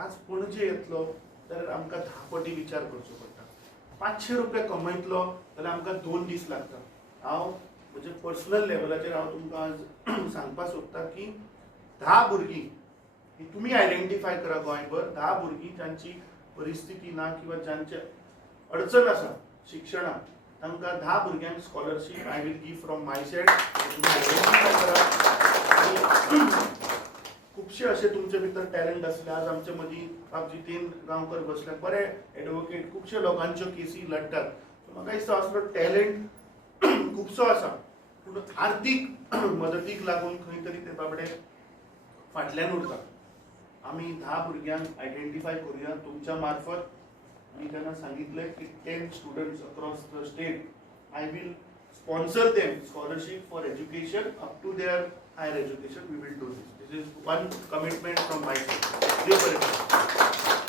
आज पणजे येतलो जाल्यार आमकां 10 पटी विचार करचो पडटा. 500 रुपया कमयतलो जाल्यार आमकां 2 दीस लागता. हांव म्हणजे पर्सनल लेवलाचेर हांव तुमकां आज सांगपाक सोदतां की 10 भुरगीं ही तुमी आयडेंटिफाय करा गोंयभर 10 भुरगीं जांची परिस्थिती ना किंवा ज्यांचे अडचण आसा शिक्षणाक तांकां 10 भुरग्यांक scholarship I will give from my said. तुमी आयडेंटिफाय करा. आणि खुबशे असे तुमचे भितर टॅलंट असले. आज आमचे मदीं बाब जितेन गांवकर बसल्यात, बरे एडवोकेट, खुबशे लोकांच्यो केसी लढटात. म्हाका दिसता असलो टॅलंट खुबसो आसा, पूण आर्थीक मदतीक लागून खंय तरी ते बाबडे फाटल्यान उरता. आमी 10 भुरग्यांक आयडेंटिफाय करूया तुमच्या मार्फत. मी त्यांना सांगितले की 10 students across the state I will sponsor them scholarship for education up to their higher education. We will do this. This is one commitment from my side.